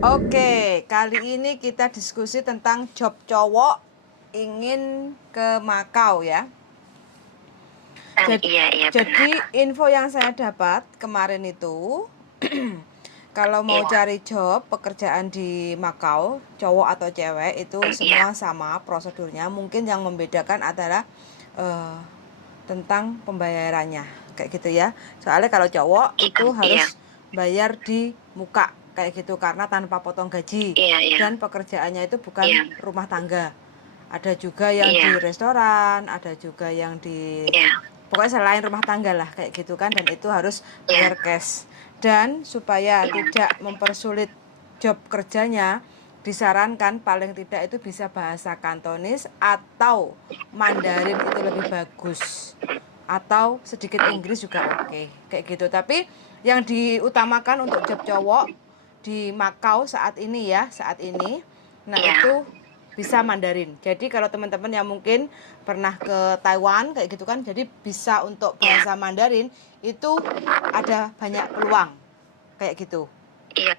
Oke, kali ini kita diskusi tentang job cowok ingin ke Makau ya. Iya Jadi benar. info yang saya dapat kemarin itu kalau mau Iya, cari job pekerjaan di Makau, cowok atau cewek itu iya, semua sama prosedurnya. Mungkin yang membedakan adalah eh, tentang pembayarannya kayak gitu ya. Soalnya kalau cowok gitu. itu Iya, harus bayar di muka kayak gitu karena tanpa potong gaji, iya, iya, dan pekerjaannya itu bukan iya, rumah tangga. Ada juga yang iya, di restoran, ada juga yang di iya, pokoknya selain rumah tangga lah kayak gitu kan, dan itu harus iya, bayar cash. Dan supaya iya, tidak mempersulit job kerjanya, disarankan paling tidak itu bisa bahasa Kantonis atau Mandarin, itu lebih bagus, atau sedikit oh, Inggris juga oke kayak gitu. Tapi yang diutamakan untuk job cowok di Makau saat ini ya, saat ini, nah iya, itu bisa Mandarin. Jadi kalau teman-teman yang mungkin pernah ke Taiwan kayak gitu kan, jadi bisa untuk iya, bahasa Mandarin itu ada banyak peluang kayak gitu. iya.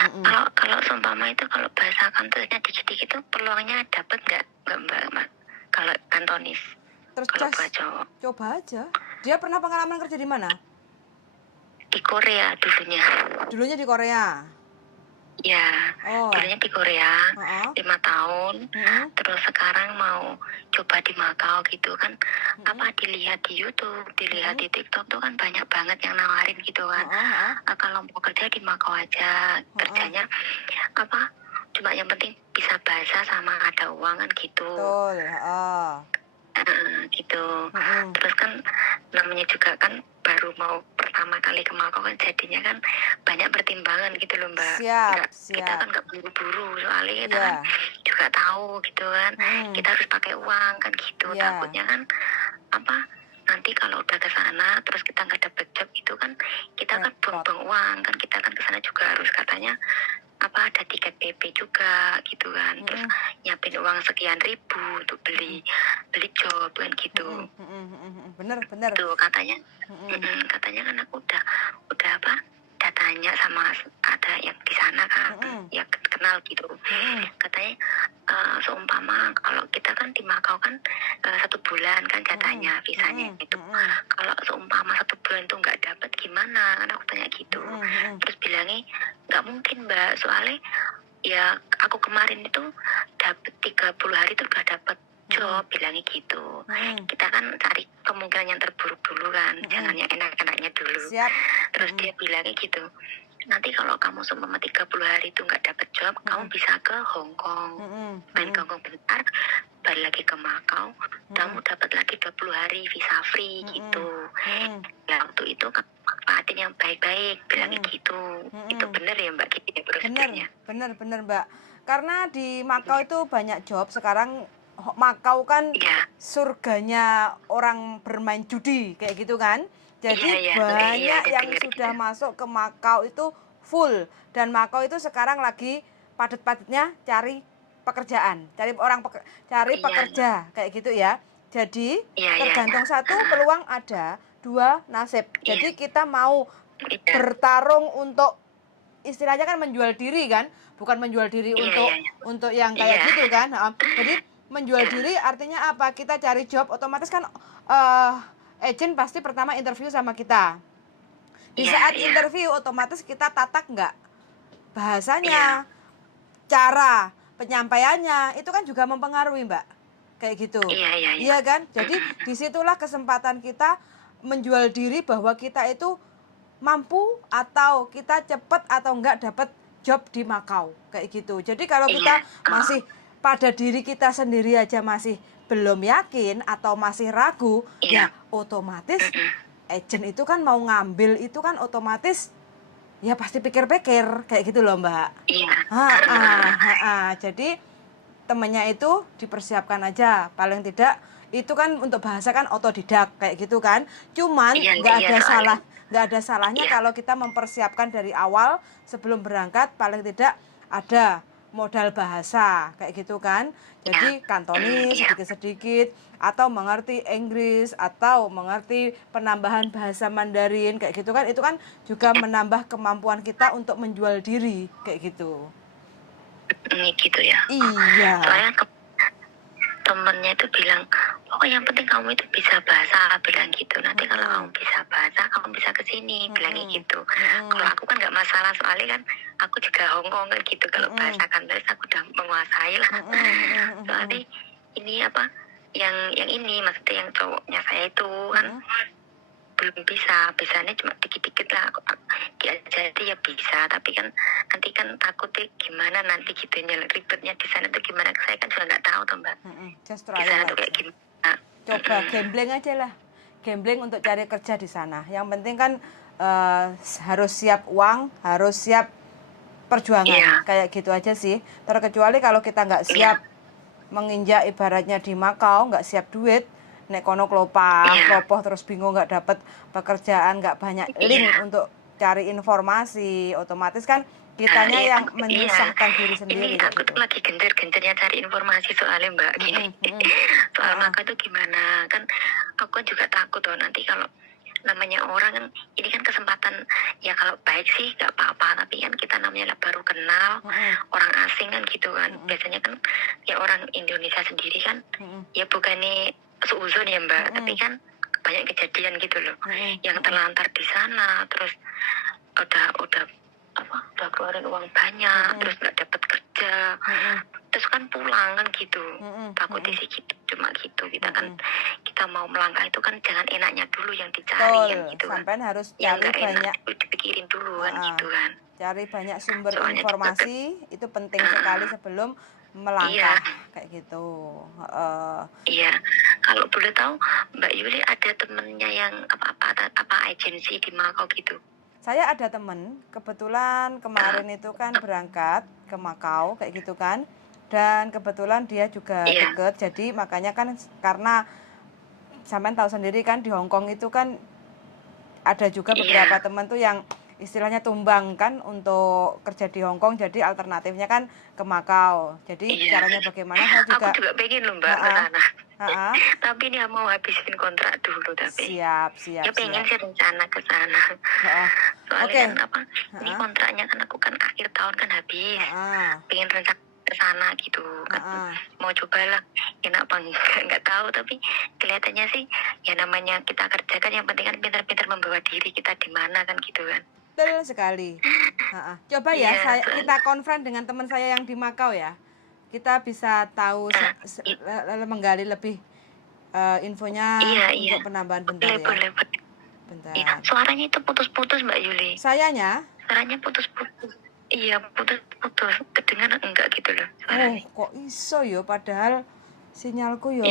Mm-mm. Kalau kalau seumpama itu kalau bahasa kantornya dikit-dikit itu peluangnya dapat nggak mbak? Kalau kantonis, kalau Tercas, buat cowok coba aja. Dia pernah pengalaman kerja di mana? di Korea dulunya. Dulunya di Korea. Ya, Oh, dulunya di Korea oh, 5 tahun, mm-mm, terus sekarang mau coba di Makau gitu kan. mm-mm, Apa dilihat di YouTube, dilihat mm-mm, di TikTok tuh kan banyak banget yang nawarin gitu oh, kan. oh, Kalau mau kerja di Makau aja, oh, oh. kerjanya apa? Cuma yang penting bisa bahasa sama ada uang kan gitu. Betul, oh. Gitu. Mm-mm. Terus kan namanya juga kan baru mau pertama kali ke Makau kan jadinya kan banyak pertimbangan gitu loh Mbak. Siap, Nggak, kita siap. kan nggak buru-buru soalnya kita kan Iya, juga tahu gitu kan mm-mm, kita harus pakai uang kan gitu, iya, takutnya kan apa nanti kalau udah ke sana terus kita nggak dapet job itu kan kita kan repot. buang-buang uang kan, kita kan ke sana juga harus katanya apa ada tiket PP juga gitu kan, terus Mm-mm, nyiapin uang sekian ribu untuk mm-mm, beli beli job kan mm-mm, gitu. mm-mm, mm-mm. Bener, bener. Tuh katanya, Mm-mm, katanya kan aku udah apa, udah tanya sama ada yang di sana kan, mm-mm, yang kenal gitu. mm-mm. Katanya seumpama kalau kita kan di Makau kan 1 bulan kan Mm-mm, jatahnya visanya mm-mm, gitu. mm-mm, Kalau seumpama 1 bulan tuh nggak dapet gimana? Kan aku tanya gitu. mm-mm, mm-mm. Terus bilangnya nggak mungkin Mbak, soalnya ya aku kemarin itu dapet 30 hari tuh udah dapet job, bilangnya gitu. Mm-mm, Kita kan cari kemungkinan yang terburuk dulu kan, mm-mm. jangan yang enak-enaknya dulu. Siap. Terus Mm-mm, dia bilangnya gitu, nanti kalau kamu seumpama 30 hari itu nggak dapet job, kamu mm-mm, bisa ke Hong Kong, mm-mm, main ke mm-mm, Hong Kong bentar, balik lagi ke Makau, kamu mm-mm, dapat lagi 20 hari visa free mm-mm, gitu. mm-mm, Nah waktu itu kan manfaatin yang baik-baik, bilangnya mm-mm, gitu. Itu mm-mm. bener ya Mbak, gitu ya Bener, prosedurnya. bener, bener Mbak. Karena di Makau itu banyak job sekarang. Makau kan Iya, surganya orang bermain judi kayak gitu kan. iya, Jadi iya, iya, banyak ada yang denger sudah gitu. masuk ke Makau itu full. Dan Makau itu sekarang lagi padat-padatnya cari pekerjaan, cari Iya, pekerja kayak gitu ya. Jadi iya, iya, iya. tergantung, satu peluang ada, dua nasib. Iya, Jadi kita mau iya, bertarung untuk, istilahnya kan menjual diri kan, bukan menjual diri iya, iya, untuk yang iya, kayak gitu kan. Jadi menjual iya, diri artinya apa, kita cari job otomatis kan agent pasti pertama interview sama kita. Di iya, saat iya, interview otomatis kita tatak nggak iya, bahasanya, cara penyampaiannya, itu kan juga mempengaruhi Mbak kayak gitu. iya, iya, iya. Iya kan, jadi disitulah kesempatan kita menjual diri bahwa kita itu mampu atau kita cepet atau enggak dapat job di Makau kayak gitu. Jadi kalau Iya, kita masih pada diri kita sendiri aja masih belum yakin atau masih ragu, iya, ya otomatis mm-mm, agent itu kan mau ngambil itu kan otomatis ya pasti pikir-pikir kayak gitu loh Mbak. iya, Jadi temennya itu dipersiapkan aja, paling tidak itu kan untuk bahasa kan otodidak kayak gitu kan. Cuman iya, iya, soalnya, nggak ada salahnya iya, kalau kita mempersiapkan dari awal sebelum berangkat, paling tidak ada modal bahasa kayak gitu kan. iya, Jadi kantoni iya, sedikit-sedikit, atau mengerti Inggris atau mengerti penambahan bahasa Mandarin kayak gitu kan, itu kan juga menambah kemampuan kita untuk menjual diri kayak gitu. Gitu ya. Iya. Soalnya temennya itu bilang, oh yang penting kamu itu bisa bahasa, bilang gitu. Nanti kalau kamu bisa bahasa, kamu bisa kesini, bilangnya gitu. Kalau aku kan nggak masalah, soalnya kan aku juga Hongkong kan gitu. Kalau bahasa Kantonis aku udah menguasai lah. Soalnya ini apa, yang ini maksudnya yang cowoknya saya itu kan belum bisa, bisanya cuma dikit-dikit lah. Jadi ya bisa, tapi kan nanti kan takutnya gimana nanti gitu, ribetnya di sana tuh gimana, saya kan juga nggak tahu tuh mbak Just di trial sana tuh kayak aja. gimana. Coba gambling aja lah, gambling untuk cari kerja di sana. Yang penting kan harus siap uang, harus siap perjuangan, Iya. kayak gitu aja sih. Terkecuali kalau kita nggak siap menginjak ibaratnya di Makau, nggak siap duit, nek kono klopoh terus bingung nggak dapet pekerjaan, nggak banyak link untuk cari informasi, otomatis kan kitanya yang menyusahkan diri sendiri. Ini aku gitu. tuh lagi gencar-gencarnya cari informasi soalnya mbak gini. Soal Makau tuh gimana, kan aku kan juga takut tuh nanti kalau namanya orang kan, ini kan kesempatan ya, kalau baik sih nggak apa-apa, tapi kan kita namanya baru kenal orang asing kan gitu kan. Biasanya kan ya orang Indonesia sendiri kan ya bukannya seuzon ya mbak, tapi kan banyak kejadian gitu loh yang terlantar di sana, terus udah keluarin uang banyak, terus nggak dapat kerja, terus kan pulang kan gitu. Takutnya sih gitu, cuma gitu kita kan, kita mau melangkah itu kan jangan enaknya dulu yang dicari kan gitu kan. Sampai harus Yang cari nggak banyak, enak dipikirin dulu kan gitu kan. cari banyak sumber Soalnya informasi itu penting sekali sebelum melangkah kayak gitu. Iya, kalau boleh tahu Mbak Yuli ada temennya yang apa agensi di Makau gitu? Saya ada temen, kebetulan kemarin itu kan berangkat ke Makau kayak gitu kan, dan kebetulan dia juga deket, jadi makanya kan karena sampean tahu sendiri kan di Hong Kong itu kan ada juga beberapa teman tuh yang istilahnya tumbang kan untuk kerja di Hong Kong, jadi alternatifnya kan ke Makau. Jadi caranya bagaimana, saya juga Aku juga pengen loh mbak ke sana. Tapi ini mau habisin kontrak dulu tapi. Siap. Ya pengen sih rencana ke sana. Soalnya kan ini kontraknya kan aku kan akhir tahun kan habis. Pengen rencana ke sana gitu kan. Mau cobalah enak apa nggak tahu, tapi kelihatannya sih ya namanya kita kerja kan yang penting kan pintar-pintar membawa diri kita di mana kan gitu kan. Betul sekali. Coba ya, kita konfront dengan teman saya yang di Makau ya. Kita bisa tahu menggali lebih infonya untuk penambahan bentar ya. Boleh. Bentar. Suaranya itu putus-putus Mbak Yuli. Sayanya? Suaranya putus-putus. Iya, putus-putus. Kedengaran enggak gitu loh suaranya. Kok iso yo, padahal sinyalku yo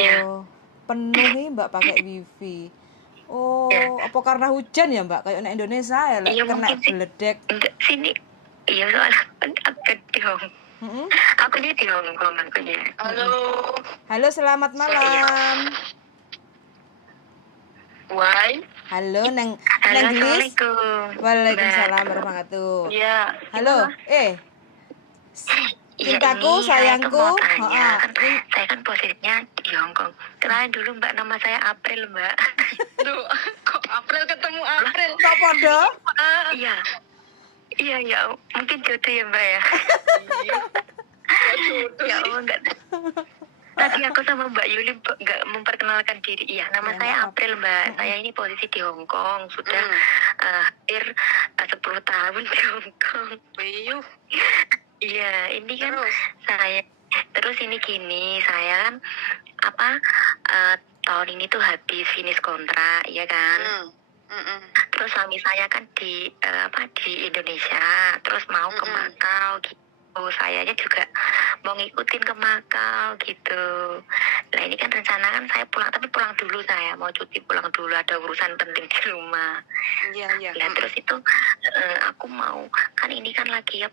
penuh nih Mbak pakai wifi. Apa karena hujan ya Mbak? Kayak di Indonesia ya, kena beledek. Enggak, sini. Iya, soalnya aku di Hong. Aku di Hong Kong aku ya. Halo, selamat malam. Halo, Neng Gelis. Waalaikumsalam warahmatullahi wabarakatuh. Iya. Halo, cintaku, sayangku. Saya kan posisinya di Hong Kong. Kenalin dulu Mbak, nama saya April Mbak. Duh, kok April ketemu April? Kok podo? Iya, mungkin jodoh ya Mbak ya. Jodoh ya Allah, enggak. Tadi aku sama Mbak Yuli nggak memperkenalkan diri. Iya, nama saya April Mbak. Saya ini posisi di Hong Kong sudah hampir 10 tahun di Hong Kong. Iya, ini kan saya. Terus ini gini, saya kan tahun ini tuh habis finish kontrak, ya kan. Terus suami saya kan di Indonesia, terus mau ke Makau gitu. Sayanya juga mau ngikutin ke Makau gitu. Nah ini kan rencana kan saya pulang, tapi pulang dulu, saya mau cuti pulang dulu, ada urusan penting di rumah. Iya. Nah terus itu aku mau, kan ini kan lagi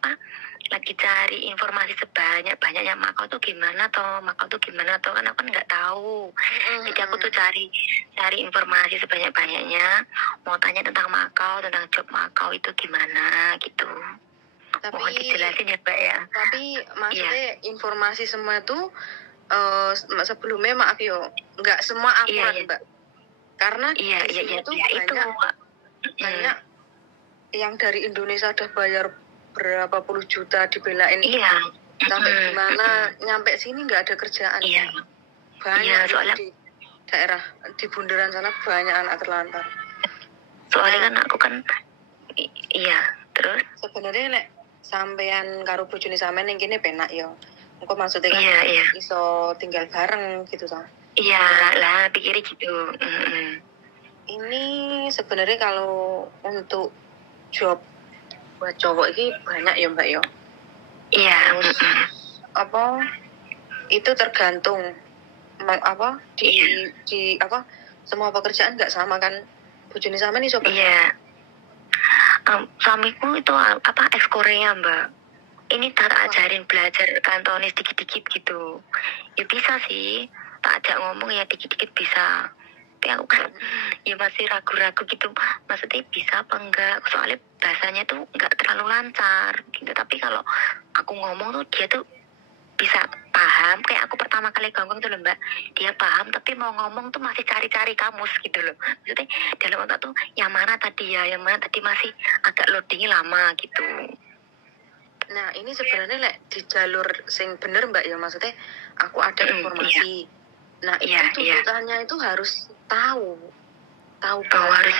cari informasi sebanyak-banyaknya Makau tuh gimana toh, kan aku kan nggak tahu. Jadi aku tuh cari informasi sebanyak-banyaknya, mau tanya tentang Makau, tentang job Makau itu gimana gitu. Tapi mohon dijelasin ya Mbak ya. Tapi maksudnya informasi semua itu sebelumnya maaf yo, nggak semua Iya, akurat iya. Mbak. Karena Iya, di iya, sini iya, tuh iya, itu. banyak yang dari Indonesia udah bayar berapa puluh juta dibelain Iya. sampai gimana, nyampe sini nggak ada kerjaan. Iya. Banyak Iya, gitu soalnya di daerah di bundaran sana banyak anak terlantar. kan Nah, aku kan iya, terus sebenarnya nek sampean karo bojone sampean ning kene penak yo. Engko maksudnya kan iya, iya. iso tinggal bareng gitu toh. Iya, lah pikirnya gitu. Ini sebenarnya kalau untuk job buat cowok ini banyak ya Mbak yo. Iya. Terus apa itu tergantung apa Iya. di apa semua pekerjaan nggak sama kan. Bojone sampean iso kerja. Iya. Suamiku itu apa ex Korea Mbak. Ini tak ajarin belajar Kantonis dikit-dikit gitu. Ya bisa sih, tak ajak ngomong ya dikit-dikit bisa. Tapi aku kan ya masih ragu-ragu gitu. Maksudnya bisa apa enggak? Soalnya bahasanya tuh enggak terlalu lancar gitu. Tapi kalau aku ngomong tuh dia tuh bisa paham. Kayak aku pertama kali gabung tuh loh Mbak, dia paham tapi mau ngomong tuh masih cari-cari kamus gitu loh. Maksudnya dalam otak tuh yang mana tadi ya, yang mana tadi masih agak loadingnya lama gitu. Nah, ini sebenarnya di jalur sing bener Mbak ya, maksudnya aku ada informasi. Iya. Nah, itu Iya, tuntutannya itu harus tahu Oh, bahasa, harus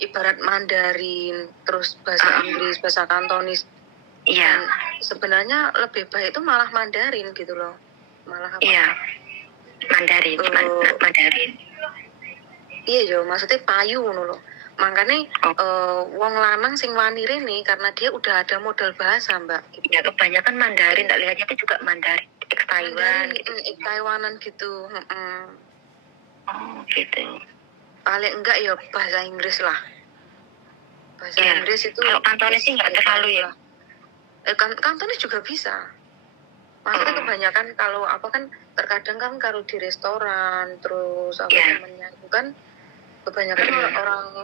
ibarat Mandarin, terus bahasa Inggris, bahasa Kantonis. iya. Dan sebenarnya lebih baik itu malah Mandarin gitu loh. Malah apa? Iya. Mandarin, Mandarin. Iya yo, maksudnya payu ngono loh. Makanya wong lanang sing wani rene karena dia udah ada modal bahasa Mbak. Gitu. Ya kebanyakan Mandarin, tak lihatnya itu juga Mandarin ex Taiwan gitu. Taiwanan gitu. Oh gitu. Paling enggak ya bahasa Inggris lah. Bahasa Inggris itu kalau Kantonis sih nggak terlalu ya. Kantonis juga bisa. Maksudnya kebanyakan kalau apa kan terkadang kan kalau di restoran terus apa namanya itu kan kebanyakan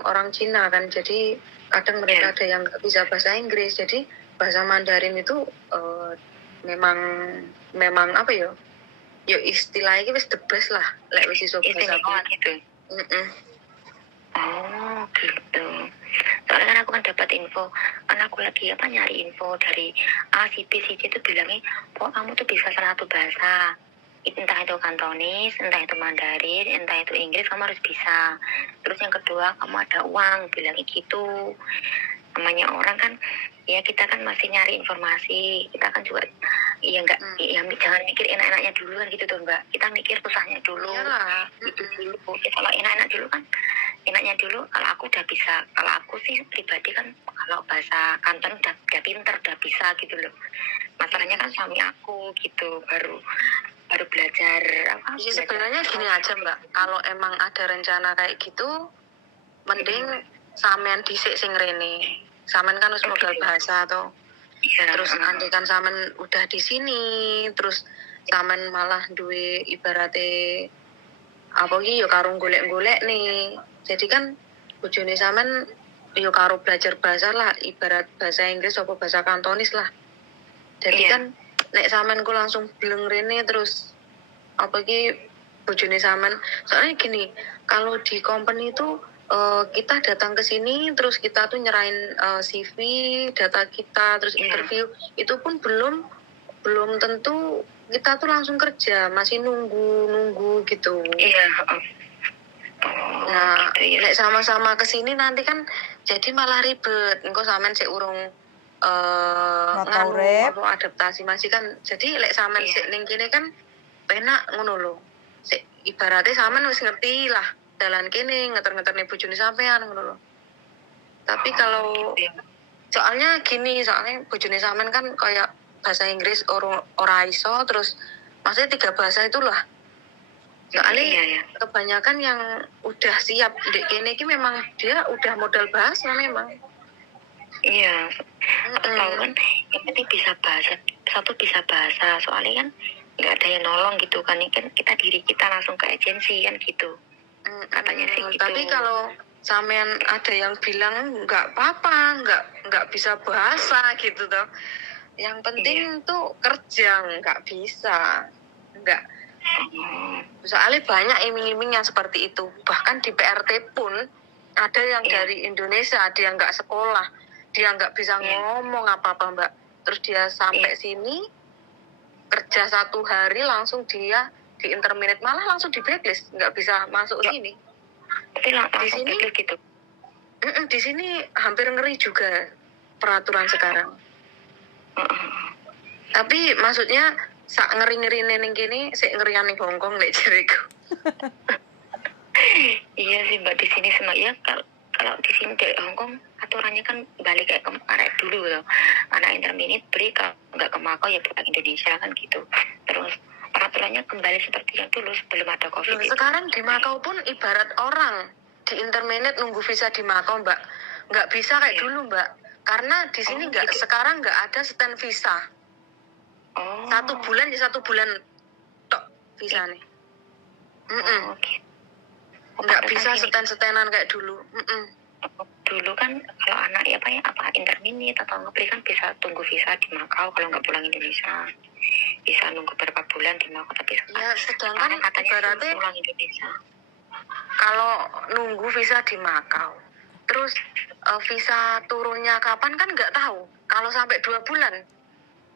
orang Cina kan, jadi kadang mereka ada yang nggak bisa bahasa Inggris, jadi bahasa Mandarin itu memang apa ya istilahnya wis the best lah lek wis iso bahasa gitu. Oh gitu. Soalnya kan aku kan dapat info, kan aku lagi nyari info dari si B si C itu bilangnya, kamu tuh bisa salah satu bahasa, entah itu Kantonis, entah itu Mandarin, entah itu Inggris, kamu harus bisa. Terus yang kedua, kamu ada uang, bilangnya gitu. Namanya orang kan, ya kita kan masih nyari informasi, kita kan juga ya enggak, ya jangan mikir enak-enaknya dulu kan gitu tuh Mbak. Kita mikir susahnya dulu. Iyalah. Itu dulu. Ya, kalau enak-enak dulu kan, enaknya dulu kalau aku udah bisa, kalau aku sih pribadi kan kalau bahasa Kanton udah pinter, udah bisa gitu loh. Masalahnya kan suami aku gitu baru belajar apa? Jadi sebenarnya gini aja Mbak, kalau emang ada rencana kayak gitu, mending sampean dhisik sing rene. Sampean kan harus modal bahasa tuh. Terus andai kan sampean udah di sini, terus sampean malah duwe ibarate apa iki yo karo golek-golek nih. Jadi kan bojone sampean yo karo belajar bahasa lah, ibarat bahasa Inggris atau bahasa Kantonis lah. Jadi kan nek sampean ku langsung bleng rene terus apa iki bojone sampean, soalnya gini, kalau di company itu kita datang ke sini terus kita tuh nyerahin CV, data kita, terus interview, itu pun belum tentu kita tuh langsung kerja, masih nunggu gitu. Iya. Nah, nek sama-sama ke sini nanti kan jadi malah ribet. Engko sampean sik urung nganu adaptasi masih kan. Jadi lek sampean sik ning kene kan penak ngono lho. Sik ibaratnya sampean wis ngerti lah dalan kene ngeter-ngeterne bojone sampean ngono lho. Tapi kalau soalnya bojone sampean kan kayak bahasa Inggris ora iso, terus maksudnya 3 bahasa itulah. Soalnya kebanyakan yang udah siap di kene iki memang dia udah modal bahasa memang. Iya. Tahu kan yang penting bisa bahasa, satu bisa bahasa, soalnya kan nggak ada yang nolong gitu kan, ini kan kita diri kita langsung ke agensi kan gitu. Katanya sih gitu. Tapi kalau sampean ada yang bilang nggak apa-apa, nggak bisa bahasa gitu toh. Yang penting tuh kerja, nggak bisa. Soalnya banyak iming-iming yang seperti itu. Bahkan di PRT pun ada yang Iya. dari Indonesia, dia nggak sekolah, dia nggak bisa Iya. ngomong apa-apa Mbak. Terus dia sampai sini kerja 1 hari langsung dia di interminate, malah langsung di blacklist, nggak bisa masuk Ya. sini. Tapi Di langsung sini bebel gitu. di sini hampir ngeri juga peraturan sekarang. Tapi maksudnya sak ngeri-ngeri ning kene sik ngerian ning Hongkong lek jeriku. Iya sih Mbak, di sini sama ya kalau di sini dari Hongkong aturannya kan balik kayak kayak dulu loh. Anak intermediate beri, kalau nggak ke Makau ya pulang Indonesia kan gitu. Terus peraturannya kembali seperti yang dulu sebelum ada COVID itu. Sekarang di Makau pun ibarat orang di interminate nunggu visa di Makau Mbak. Nggak bisa kayak dulu Mbak. Karena di sini nggak gitu. sekarang nggak ada stand visa. 1 bulan ya 1 bulan tok visanya. Gitu. Nggak bisa stand-standan kayak dulu. Dulu kan kalau anak ya apa interminate atau ngebeli kan bisa tunggu visa di Makau kalau nggak pulang Indonesia, bisa nunggu berapa bulan di Makau. Tapi Ya sedangkan katanya ibaratnya pulang Indonesia. kalau nunggu visa di Makau, terus visa turunnya kapan kan nggak tahu. Kalau sampai 2 bulan,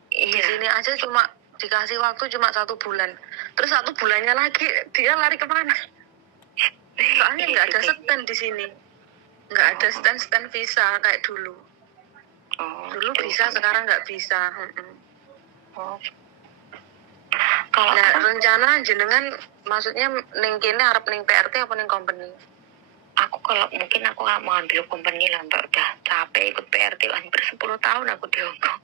di sini aja cuma dikasih waktu cuma 1 bulan. Terus 1 bulannya lagi dia lari kemana? Soalnya nggak ada stand di sini, nggak ada stand visa kayak dulu. Dulu Gitu. bisa, sekarang nggak bisa. Kalau Nah rencana jenengan maksudnya ning kene arep ning PRT apa ning company? aku kalau mungkin aku mau ambil company lah Mbak, udah capek ikut PRT hampir 10 tahun aku di Hongkong.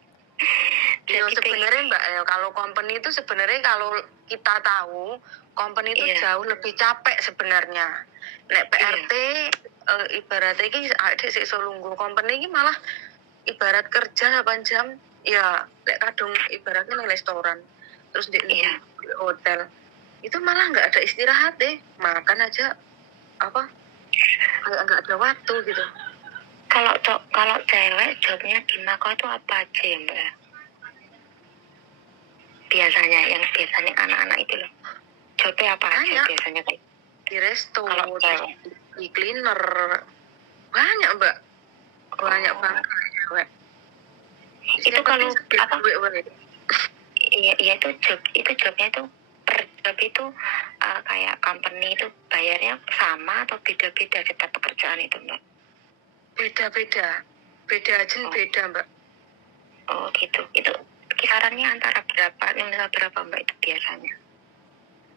Ya sebenarnya Mbak ya, kalau company itu sebenarnya kalau kita tahu company itu jauh lebih capek sebenarnya. Nek PRT ibaratnya ini ada sih solunggu, company ini malah ibarat kerja 8 jam ya nek kadung ibaratnya ning restoran terus di hotel itu malah nggak ada istirahat deh, makan aja apa kayak nggak ada waktu gitu. Kalau cewek jobnya di Makau itu apa aja ya Mbak? Biasanya anak-anak itu loh, jobnya apa aja biasanya kayak di resto, kalau di cleaner, banyak Mbak, banyak banget cewek. Itu kalau apa? Iya itu jobnya itu per job itu kayak company itu bayarnya sama atau beda-beda setiap pekerjaan itu Mbak? Beda aja beda Mbak. Oh gitu. Itu kisarannya antara berapa Mbak itu biasanya?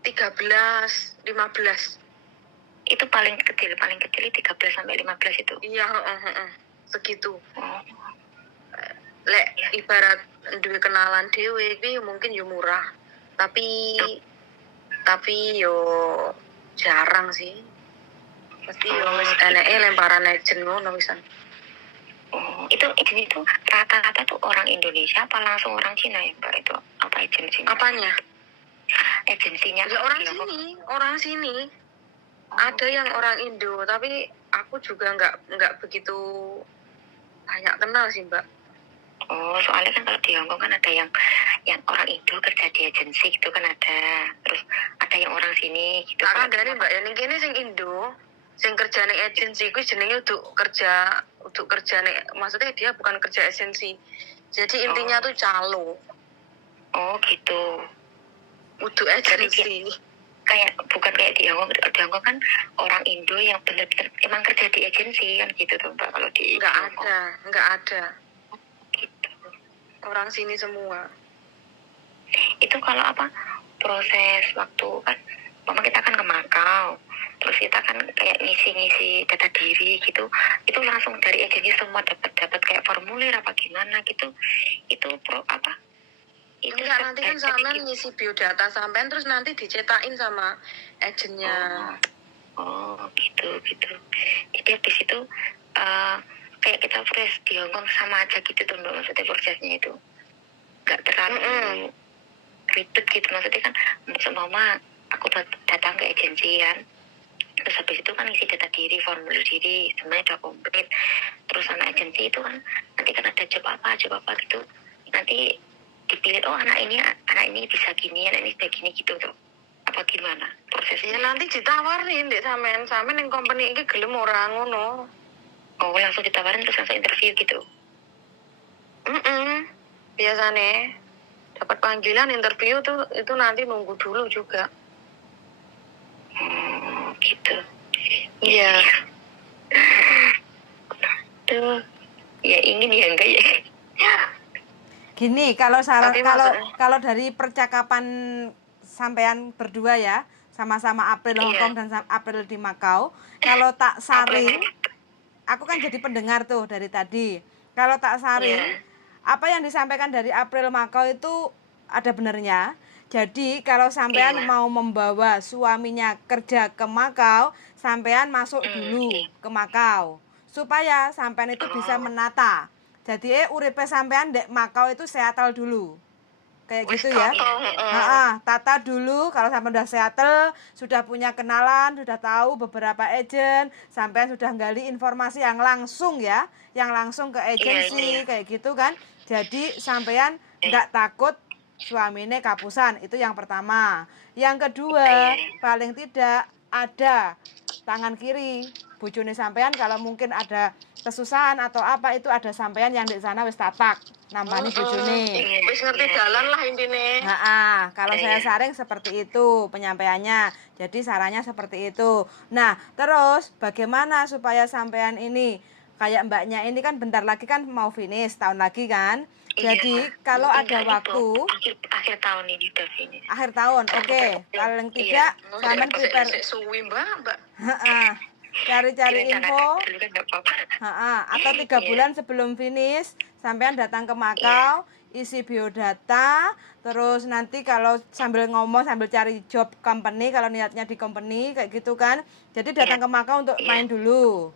13, 15. Itu paling kecil 13 sampai 15 itu. Iya, segitu. Lek ibarat duwe kenalan dhewe iki mungkin yo murah. Tapi yo jarang sih. Pasti yo wis eneke lemparan agent ngono wisan. Itu rata-rata tuh orang Indonesia apa langsung orang Cina ya Mbak itu? Apa agensinya? Apanya? Agensinya ya orang sini. Ada yang orang Indo, tapi aku juga nggak begitu banyak kenal sih Mbak. Soalnya kan kalau di Hongkong kan ada yang orang Indo kerja di agensi gitu kan ada, terus ada yang orang sini gitu. Kan dari Mbak ya ning kene sing Indo, sing kerja ning agensi kuwi jenenge untuk kerja ning, maksudnya dia bukan kerja agensi. Jadi intinya tuh calo. Gitu. Untuk agensi. Kayak bukan kayak di Hongkong kan orang Indo yang benar-benar emang kerja di agensi kan gitu tuh Mbak. Kalau di nggak ada gitu. Orang sini semua. Itu kalau apa proses waktu kan mama kita kan ke Makau, terus kita kan kayak ngisi data diri gitu, itu langsung dari agensi semua dapat kayak formulir apa gimana gitu, itu itu enggak, nanti kan sampean ngisi biodata sampean terus nanti dicetakin sama agennya. Gitu. Jadi habis itu kayak kita fresh di Hongkong sama aja gitu tuh Mbak, maksudnya prosesnya itu nggak terlalu ribet gitu, maksudnya kan mama aku datang ke agensi kan, terus habis itu kan ngisi data diri, formulir diri semuanya udah komplit, terus sama agensi itu kan nanti kan ada job apa gitu, nanti dipilih anak ini bisa gini, anak ini bisa gini gitu tuh. apa gimana Ya prosesnya? nanti ditawarin ndek sampean ning company iki gelem ora ngono. Oh, langsung ditawarin terus langsung interview gitu. Biasanya dapat panggilan interview tuh itu nanti nunggu dulu juga. Gitu. Iya. Tuh, ya ingin ya enggak ya. Gini, kalau saran Tapi kalau maksudnya- kalau dari percakapan sampean berdua ya, sama-sama April Hong Iya. Kong dan April di Makau, kalau tak saring, aku kan jadi pendengar tuh dari tadi. Kalau tak saring, Iya. apa yang disampaikan dari April Makau itu ada benernya. Jadi kalau sampean Iya. mau membawa suaminya kerja ke Makau, sampean masuk dulu Iya. ke Makau supaya sampean itu bisa menata. Jadi uripe sampean dek Makau itu settle dulu. Kayak Wis gitu ya. tata, Tata dulu kalau sampai udah settle, sudah punya kenalan, sudah tahu beberapa agent, sampai sudah gali informasi yang langsung ya, yang langsung ke agensi kayak gitu kan. Jadi sampean nggak takut suaminya kapusan, itu yang pertama. Yang kedua, paling tidak ada tangan kiri bojone sampean kalau mungkin ada kesusahan atau apa itu ada sampean yang di sana wis tatak nambani bojone. Wis ngerti dalan lah intine. Kalau saya saring seperti itu penyampaiannya. Jadi sarannya seperti itu. Nah, terus bagaimana supaya sampean ini kayak mbaknya ini kan bentar lagi kan mau finish tahun lagi kan. Jadi kalau ada waktu akhir tahun ini udah finish. akhir tahun, oke. Paling tidak sampean prepare suwi Mbak. cari-cari info. Dulu kan nggak apa-apa. Atau 3 bulan sebelum finish sampean datang ke Makau, isi biodata, terus nanti kalau sambil ngomong sambil cari job company kalau niatnya di company kayak gitu kan. Jadi datang ke Makau untuk main dulu.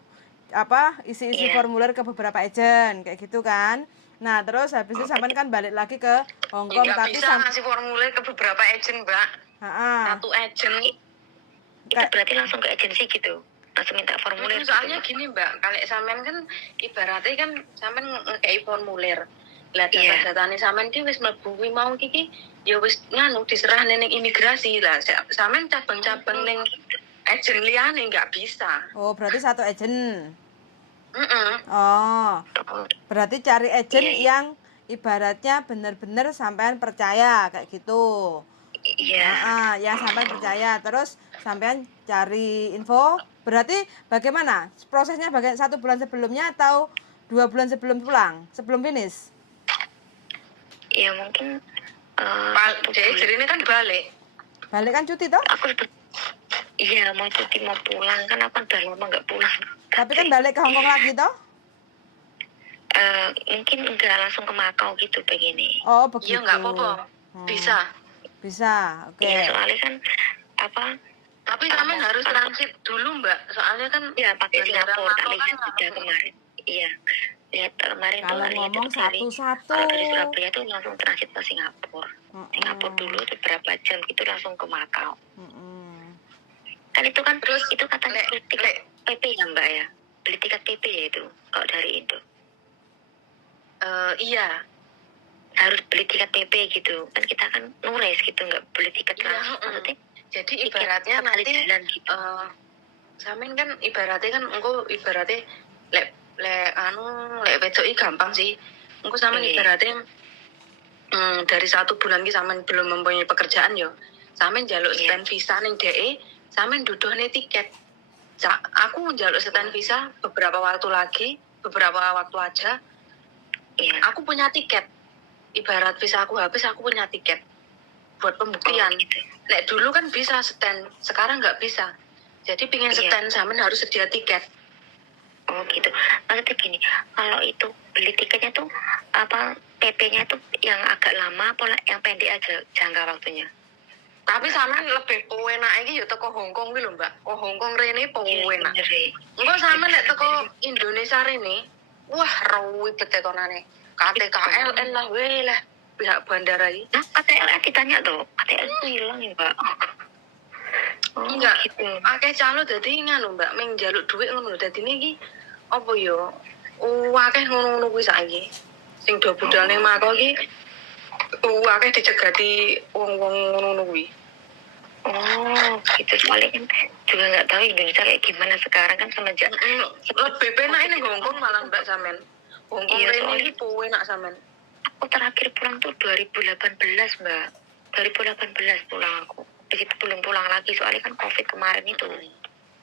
Isi-isi formulir ke beberapa agent kayak gitu kan. Nah, terus habis itu sampean kan balik lagi ke Hong Kong Nggak tapi bisa ngasih formulir ke beberapa agent, Mbak. Satu agent. Itu berarti langsung ke agensi gitu. Langsung minta formulir. Soalnya gini, Mbak, kalau sampean kan ibaratnya kan sampean ngekei formulir. Lah data-datane sampean ki wis mlebu kuwi mau iki ya wis nganu diserah ning imigrasi lah. Sampean cabang-cabang ning agent liyane nggak bisa. Oh, berarti satu agent. Oh, berarti cari agent yang ibaratnya benar-benar sampean percaya kayak gitu. Iya. Yang sampean percaya. Terus sampean cari info. Berarti bagaimana prosesnya? 1 bulan sebelumnya atau 2 bulan sebelum pulang, sebelum finish? Ya mungkin. Jadi ini kan balik. Balik kan cuti toh? Iya mau cuti mau pulang kan aku udah lama nggak pulang. Tapi kan balik ke Hongkong lagi toh? Mungkin enggak langsung ke Makau gitu begini. Oh begitu. Iya nggak apa-apa. Bisa, oke. Iya soalnya kan Tapi kami harus transit dulu Mbak. Soalnya kan ya pakai Singapura tak lihat kan juga kemarin. Iya. Lihat kemarin Kalau tuh ngomong satu-satu. Kalau dari Surabaya tuh langsung transit ke Singapura. Singapura dulu tuh berapa jam gitu langsung ke Makau. Kan itu kan terus itu katanya tiket PP ya Mbak ya. Beli tiket PP ya itu kalau dari itu. Iya. Harus beli tiket PP gitu. Kan kita kan nures gitu nggak beli tiket langsung. Maksudnya jadi ibaratnya nanti gitu. Samin kan ibaratnya kan engko ibaratnya lek wedoki gampang sih. Engko samin ibaratnya dari 1 bulan ki samin belum mempunyai pekerjaan yo. Samin njaluk stand visa ning DE, samin duduhne tiket. Aku njaluk stand visa beberapa waktu aja. Iya. Aku punya tiket. Ibarat visa aku habis, aku punya tiket buat pembuktian. Gitu. Nek dulu kan bisa stand, sekarang nggak bisa. Jadi pengen stand samen harus sedia tiket. Oh gitu. Maksudnya gini, kalau itu beli tiketnya tuh PP-nya tuh yang agak lama apa yang pendek aja jangka waktunya? Tapi samen lebih penak iki ya teko Hong Kong kuwi lho, Mbak. Oh Hong Kong rene penak. Engko samen nek teko Indonesia rene, wah ruwet tekonane. KTKLN lah weh lah pihak bandara ini. Nah, KTLN ditanya tuh, KTLN tuh hilang ya Mbak. Enggak, gitu. Akeh calo dadi nganu Mbak, ming njaluk dhuwit ngono dadi niki apa ya? Akeh ngono-ngono kuwi saiki. Sing do budal ning Makau iki akeh dicegati wong-wong ngono kuwi. Oh, gitu. Soalnya kan juga nggak tahu Indonesia kayak gimana sekarang kan semenjak Lebih penak ini Hongkong malah Mbak Samen. Hongkong Iya, ini soalnya enak Samen. aku terakhir pulang tuh 2018, Mbak. 2018 pulang aku. Begitu belum pulang lagi soalnya kan COVID kemarin itu.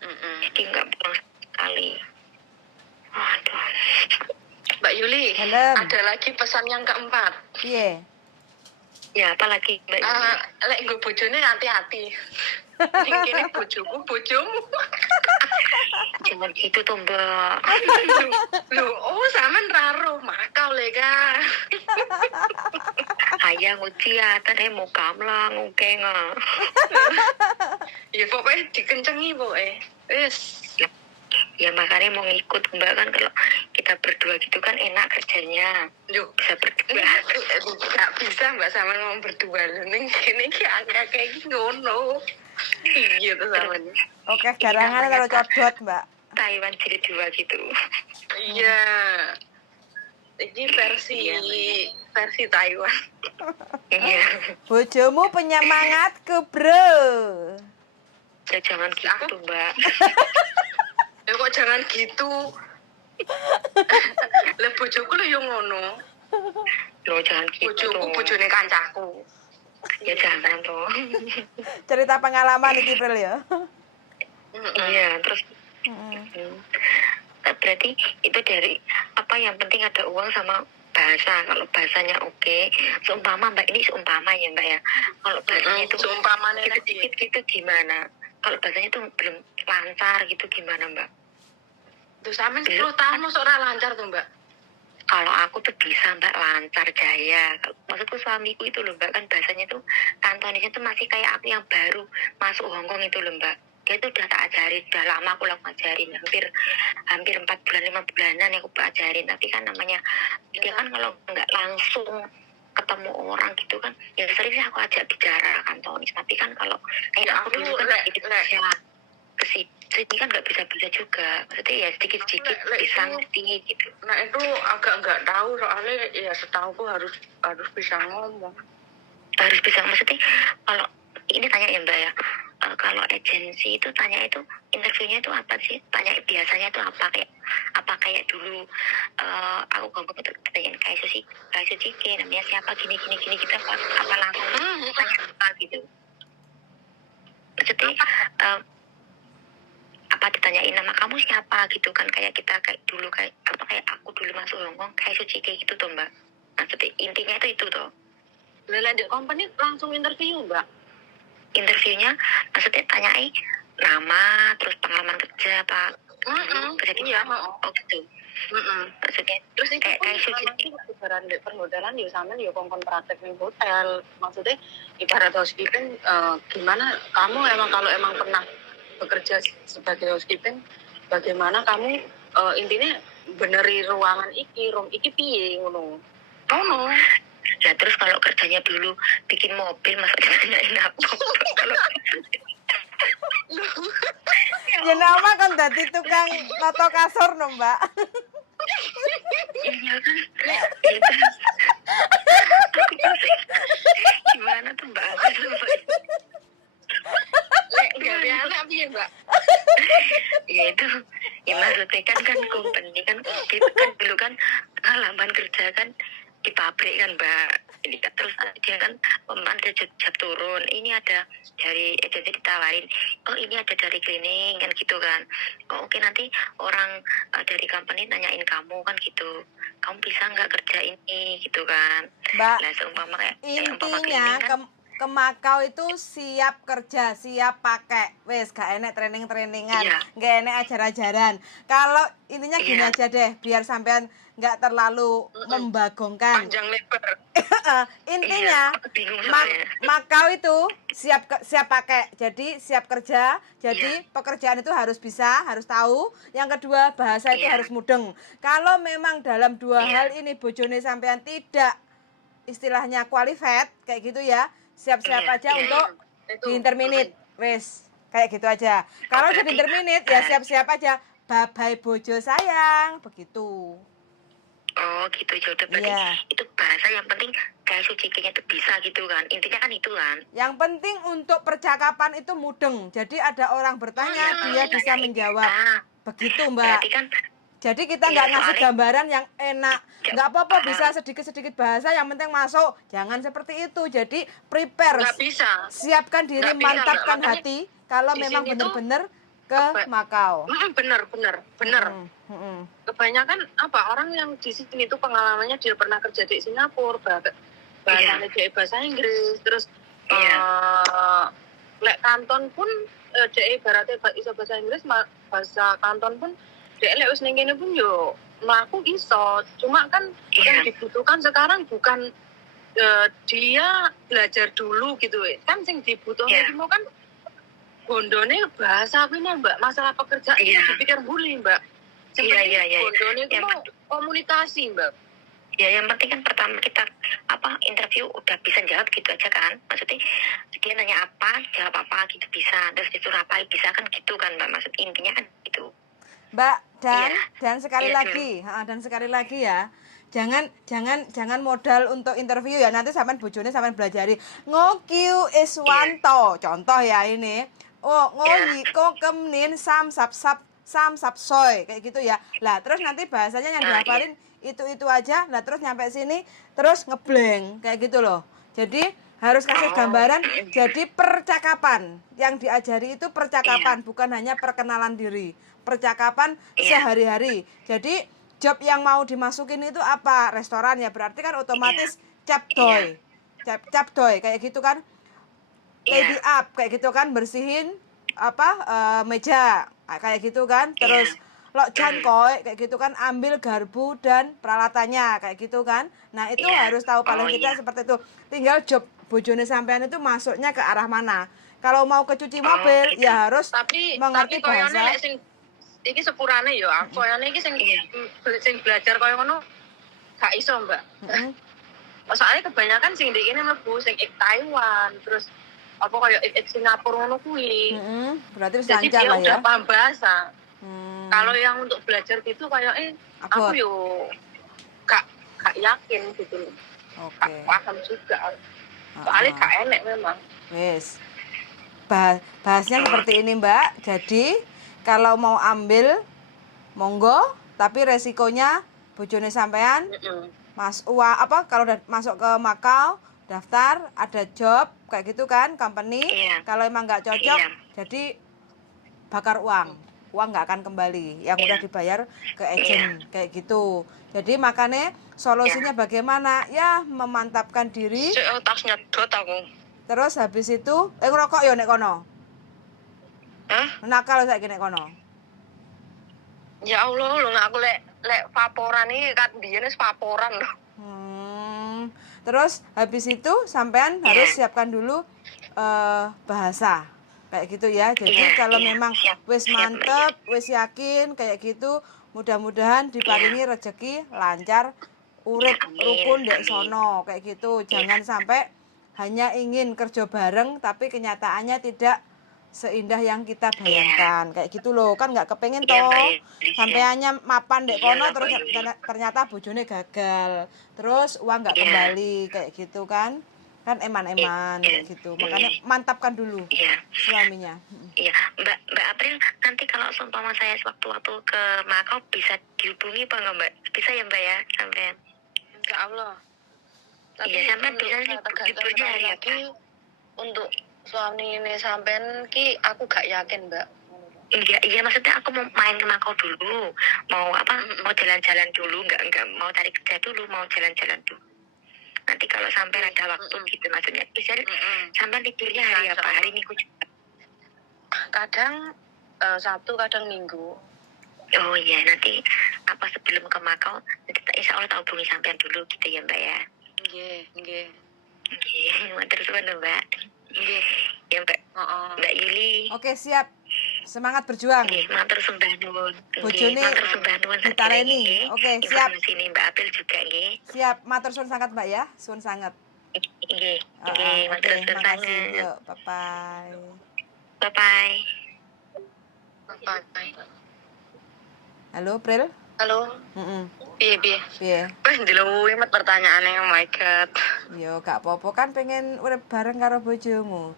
Jadi nggak pulang sekali. Aduh. Mbak Yuli, Helm. ada lagi pesan yang keempat. Piye? Ya, apalagi Mbak Yuli? Lek nggo bojone hati-hati. Ning kene bojomu. Jangan gitu tuh, Mbak. Loh, sampean raro makau lega. Ayah nguciatan mau kamla ngukeng. Ya pokoknya dikencengi pokoknya. Wis. Ya makanya mau ngikut Mbak kan kalau kita berdua gitu kan enak kerjanya. Yuk, Bisa berdua. Gak bisa Mbak sama ngomong berdua. Ning kene ki angka kayak ngono. Iya tuh sama. Oke, garangan kalau codot, Mbak. Taiwan jadi dua gitu. Iya. Ini versi Taiwan. Iya. Bojomu penyemangatku, bro. Ya, jangan gitu, Mbak. Ya kok jangan gitu. Lah bojoku lho yo ngono. Loh, jangan gitu. Bojoku bojone kancaku. Ya jangan toh. Cerita pengalaman iki, Pril ya. Iya, terus berarti itu dari apa yang penting ada uang sama bahasa. Kalau bahasanya oke, seumpama Mbak, ini seumpama ya Mbak ya. Kalau bahasanya itu seumpamanya dikit gitu gimana? Kalau bahasanya itu belum lancar gitu gimana Mbak? Tuh sampe 10 tahun masuk ora lancar tuh Mbak. Kalau aku tuh bisa Mbak lancar jaya. Maksudku suamiku itu loh Mbak, kan bahasanya tuh Kantonisnya tuh masih kayak aku yang baru masuk Hongkong itu loh Mbak. Dia tuh udah tak ajarin, udah lama aku ajarin, hampir 4 bulan 5 bulanan yang aku ajarin. Tapi kan namanya dia kan kalau nggak langsung ketemu orang gitu kan, ya sering sih aku ajak bicara Kantonis. Tapi kan kalau kayak Ya, aku dulu kan bisa kesini kan nggak bisa juga, maksudnya ya sedikit-sedikit bisa ngerti gitu. Nah itu agak nggak tahu soalnya ya setauku harus bisa ngomong. Harus bisa, maksudnya kalau ini tanya ya Mbak ya, kalau agensi itu tanya itu interviewnya itu apa sih? Tanya biasanya itu apa kayak dulu aku ngomong itu tanyain kayak Suci namanya siapa gini kita apa langsung tanya apa gitu. Maksudnya apa ditanyain nama kamu siapa gitu kan, kayak kita kayak dulu kayak aku dulu masuk Hongkong kayak Suci gitu tuh Mbak. Maksudnya intinya itu tuh. Lanjut company langsung interview Mbak. Interviewnya maksudnya tanyai nama terus pengalaman kerja apa kerja di gitu. Maksudnya terus itu kayak Suci ibarat permodalan ya sama ya kongkon praktek di hotel. Maksudnya ibarat housekeeping gimana kamu kalau emang pernah bekerja sebagai housekeeping, bagaimana kamu intinya beneri ruangan room iki piye ngono. Ya terus kalau kerjanya dulu bikin mobil masa ditanyain apa? Kalau Ya nama kan dadi tukang noto kasur no, Mbak. iya kan? Gimana tuh Mbak? Gak ada anak piye Mbak? Ya itu, ya maksudnya kan company kan kita kan dulu kan halaman kerja kan di pabrik kan Mbak. Ini terus dia kan ada job turun, ini ada dari agensi ditawarin, oh ini ada dari cleaning kan gitu kan. Oh oke, nanti orang dari company nanyain kamu kan gitu, kamu bisa nggak kerja ini gitu kan Mbak, nah seumpama kayak intinya kan, ke Makau itu siap kerja, siap pakai. Wes gak enek trainingan, gak enek ajar-ajaran. Kalau intinya gini aja deh, biar sampean nggak terlalu membagongkan. Panjang lebar. Intinya Makau itu siap pakai, jadi siap kerja. Jadi pekerjaan itu harus bisa, harus tahu. Yang kedua bahasa itu harus mudeng. Kalau memang dalam dua hal ini bojone sampean tidak istilahnya qualified kayak gitu ya, siap-siap aja untuk di-interminate. Wes kayak gitu aja. Kalau udah di-interminate ya siap-siap aja. Bye-bye bojo sayang, begitu. Oh gitu, ya udah berarti Iya. itu bahasa yang penting kayak sucikinya itu bisa gitu kan, intinya kan itu kan. Yang penting untuk percakapan itu mudeng. Jadi ada orang bertanya, dia bisa Kayak ini. menjawab. Begitu, Mbak. Berarti kan Jadi kita Iya, nggak ngasih soalnya gambaran yang enak. nggak Nggak apa-apa, paham. bisa sedikit-sedikit bahasa, yang penting masuk. Jangan seperti itu. Jadi prepare. Nggak bisa. Siapkan diri, Nggak bisa, Mbak. mantapkan Makanya hati. Kalau di memang sini tuh benar-benar ke Makau. bener. Kebanyakan orang yang di sini tuh pengalamannya dia pernah kerja di Singapura, bahasanya dia bahasa Inggris, terus lek kanton pun dia ibaratnya iso bahasa Inggris, bahasa kanton pun dia lek wis ning kene pun yo mlaku iso. Cuma kan yang dibutuhkan sekarang bukan dia belajar dulu gitu kan, sing dibutuhkan itu kan gondone bahasa kuwi Mbak, masalah pekerjaan itu dipikir bully Mbak. Iya. Gondone itu mau komunikasi Mbak. Ya yang penting kan pertama kita interview udah bisa jawab gitu aja kan. Maksudnya dia nanya apa, jawab apa gitu bisa. Terus disuruh apa bisa kan gitu kan Mbak. Maksud intinya kan gitu. Mbak, dan sekali lagi ya. Jangan modal untuk interview ya, nanti sampean bojone sampean belajari ngokiu iswanto. Contoh ya ini. Oh, ngohi kokemnin sam sap soy kayak gitu ya. Lah, terus nanti bahasanya yang dihafalin itu aja. Lah terus nyampe sini terus ngeblank kayak gitu loh. Jadi harus kasih gambaran. Jadi percakapan yang diajari itu percakapan, bukan hanya perkenalan diri. Percakapan sehari-hari. Jadi job yang mau dimasukin itu apa? Restoran ya, berarti kan otomatis capdoy. Capdoy kayak gitu kan. Tidy up kayak gitu kan, bersihin meja kayak gitu kan. Terus lok jangkoi kayak gitu kan, ambil garpu dan peralatannya kayak gitu kan. Nah, itu harus tahu paling tidak seperti itu. Tinggal job bojone sampean itu masuknya ke arah mana. Kalau mau ke cuci mobil ya harus mengerti bahasa. Iki sepurane yo, koyone iki sing belajar koyo ngono gak iso, Mbak. Soalnya kebanyakan sing ndek kene mlebu sing Taiwan, terus koyo Singapura ngono kuwi. Berarti wis Jadi lancar dia lah ya. udah paham bahasa. Kalau yang untuk belajar gitu kayak aku yo gak yakin gitu. Oke. Paham juga. Soalnya gak enek memang. Wes. Bahasnya seperti ini, Mbak. Jadi kalau mau ambil monggo, tapi resikonya bojone sampean kalau udah masuk ke Makau, daftar, ada job kayak gitu kan, company. Kalau emang nggak cocok, jadi bakar uang nggak akan kembali, yang udah dibayar ke agent kayak gitu. Jadi makanya solusinya bagaimana? Ya memantapkan diri. Tas nyedot aku. Terus habis itu ngerokok ya nek kono. Nakal saiki nek kono. Ya Allah, lho aku lek vaporan iki kan biyen wis vaporan lho. Terus habis itu sampean harus siapkan dulu bahasa kayak gitu ya. Jadi kalau memang wis mantep, wis yakin kayak gitu, mudah-mudahan diparingi rezeki lancar, urip rukun dek sono kayak gitu. Jangan sampai hanya ingin kerja bareng tapi kenyataannya tidak seindah yang kita bayangkan kayak gitu loh, kan nggak kepengen toh sampeannya mapan dek kono terus ternyata bojone gagal, terus uang nggak kembali kayak gitu kan eman-eman kayak gitu. Makanya mantapkan dulu suaminya. Iya, Mbak April, nanti kalau seumpama saya sewaktu-waktu ke Makau bisa dihubungi apa nggak Mbak? Bisa ya Mbak ya sampean? Insya Allah. Iya, sampean bisa liburnya hari apa? Untuk suami ini sampean ki aku gak yakin Mbak. Iya maksudnya aku mau main ke Makau dulu, mau mau jalan-jalan dulu, nggak mau cari kerja dulu, mau jalan-jalan dulu. Nanti kalau sampai ada waktu gitu, maksudnya bisa sampai liburnya hari apa? Hari Minggu juga. Kadang Sabtu, kadang Minggu. Oh iya, nanti sebelum ke Makau, insya Allah tak hubungi sampean dulu gitu ya Mbak ya. Nggih. Terus mana Mbak? Ya Mbak. Mbak Yuli. Oke, siap. Semangat berjuang. Matur sembah nuwun. Bojone ditareni. Oke, siap. Sini Mbak April juga nggih. Siap, matur suwun sangat Mbak ya. Suwun sangat. Nggih, matur suwun makasih. sangat. Yuk, bye-bye. Bye-bye. Bye. Halo, April. Halo. Heeh. Piye. Piye? Wes ndeluwi mat pertanyaane, oh my god. Yo gak apa-apa kan pengen urip bareng karo bojomu.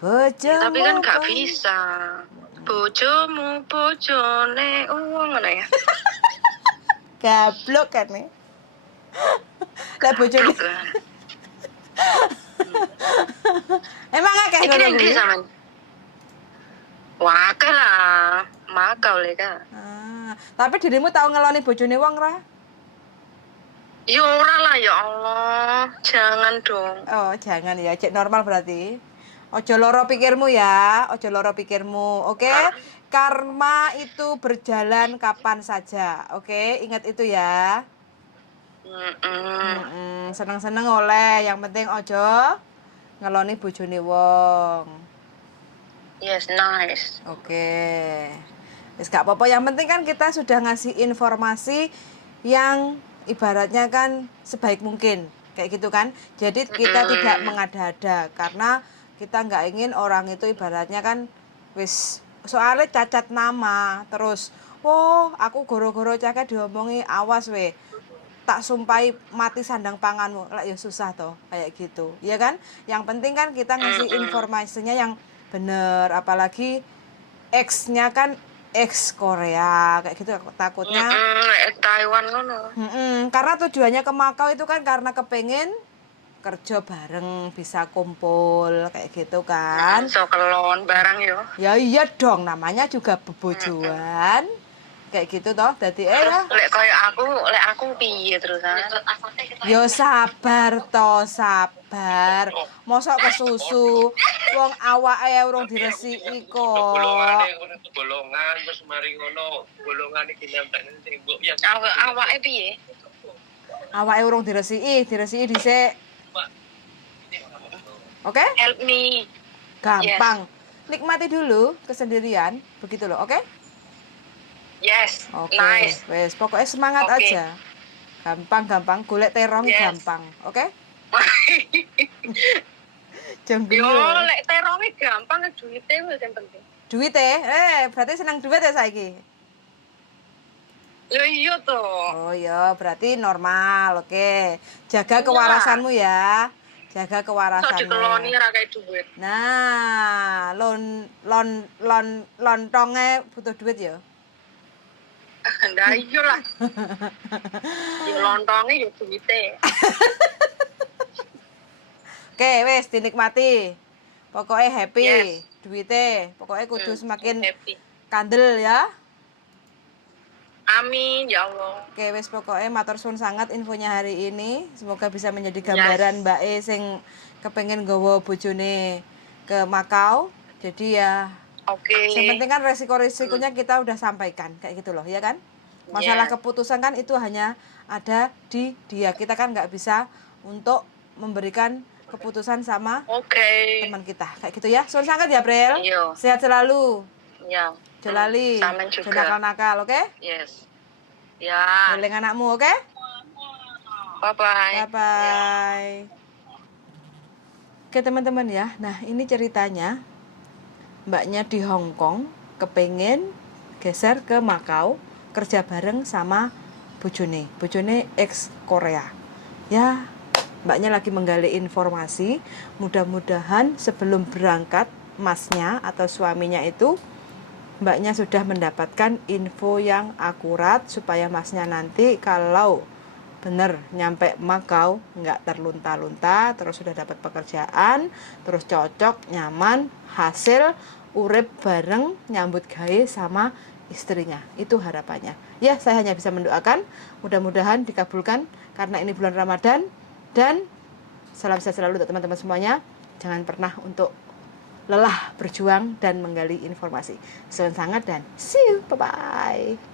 Ya, tapi kan Bojomu gak pengen. bisa. Bojomu bojone ngono ya. Gablok kan nih. Lah bojone. Blok kan. Emang akeh Iki ngono nang ndi kuwi? sampean? Wah, lah. Makau le ka. Tapi dirimu tahu ngeloni bojone wong ra? Ya ora lah ya Allah. Jangan dong. Oh, jangan ya, cek normal berarti. Ojo loro pikirmu ya, ojo loro pikirmu, oke? Karma itu berjalan kapan saja, oke? Ingat itu ya. Seneng-seneng oleh, yang penting ojo ngeloni bojone wong. Yes, nice. Oke. Wis gak apa-apa, yang penting kan kita sudah ngasih informasi yang ibaratnya kan sebaik mungkin. Kayak gitu kan. Jadi kita tidak mengada-ada karena kita nggak ingin orang itu ibaratnya kan wis soalnya cacat nama terus aku goro-goro cakek diomongi awas we tak sumpai mati sandang panganmu lah ya susah toh kayak gitu ya kan. Yang penting kan kita ngasih informasinya yang bener, apalagi X-nya kan X Korea kayak gitu takutnya Taiwan ngono. karena tujuannya ke Makau itu kan karena kepengen kerja bareng bisa kumpul kayak gitu kan. So kelon barang yo. Ya iya dong, namanya juga bebojoan kayak gitu toh. Dadi ya Lek aku piye terusan? yo sabar toh, sabar. Mosok kesusu wong awake urung diresiki kok. Golongan terus mari ngono golongan iki nempel ning tembok ya Awake piye? Awake urung diresiki dhisik. Oke? Help me. Gampang. Nikmati dulu kesendirian, begitu loh, oke? Yes. Oke. Nice. Wes, pokoknya semangat Oke. aja. Gampang, golek terong Yes. gampang, oke? Jangan Yo, bingung. lek terone gampang duite wis yang penting. Duit berarti senang duit ya saiki. Yo iya to. Oh iya, berarti normal, oke. Jaga kewarasanmu ya. Jaga So kewarasanmu. dikeloni ra kayak duit. Nah, lontongnya butuh duit ya. Ndak iya lah. Yo lontonge yo duite. Oke, wes dinikmati. Pokoknya happy. Yes. Duitnya pokoknya kudu semakin Happy. kandel ya. Amin ya Allah. Oke, wes pokoknya matur suwun sangat infonya hari ini. Semoga bisa menjadi gambaran Mbak E sing kepengen nggawa bojone ke Makau. Jadi ya Oke. yang penting kan resiko-resikonya kita udah sampaikan kayak gitu loh, ya kan? Masalah Yes. keputusan kan itu hanya ada di dia. Kita kan nggak bisa untuk memberikan keputusan sama Oke. teman kita kayak gitu ya. Suwun sangat ya, Brel. Iya. Sehat selalu. Ya. Jolali. Sampean juga. Nakal-nakal, oke? Yes. Ya. Eling anakmu, oke? Bye bye. Bye-bye. Oke teman-teman ya, nah ini ceritanya mbaknya di Hong Kong kepengen geser ke Makau kerja bareng sama bojone ex Korea. Ya, mbaknya lagi menggali informasi, mudah-mudahan sebelum berangkat masnya atau suaminya itu mbaknya sudah mendapatkan info yang akurat supaya masnya nanti kalau bener nyampe Makau nggak terlunta-lunta, terus sudah dapat pekerjaan, terus cocok, nyaman, hasil urip bareng nyambut gawe sama istrinya. Itu harapannya. Ya, saya hanya bisa mendoakan mudah-mudahan dikabulkan karena ini bulan Ramadan, dan salam sehat selalu untuk teman-teman semuanya. Jangan pernah untuk lelah berjuang dan menggali informasi. Selamat sangat dan see you, bye bye.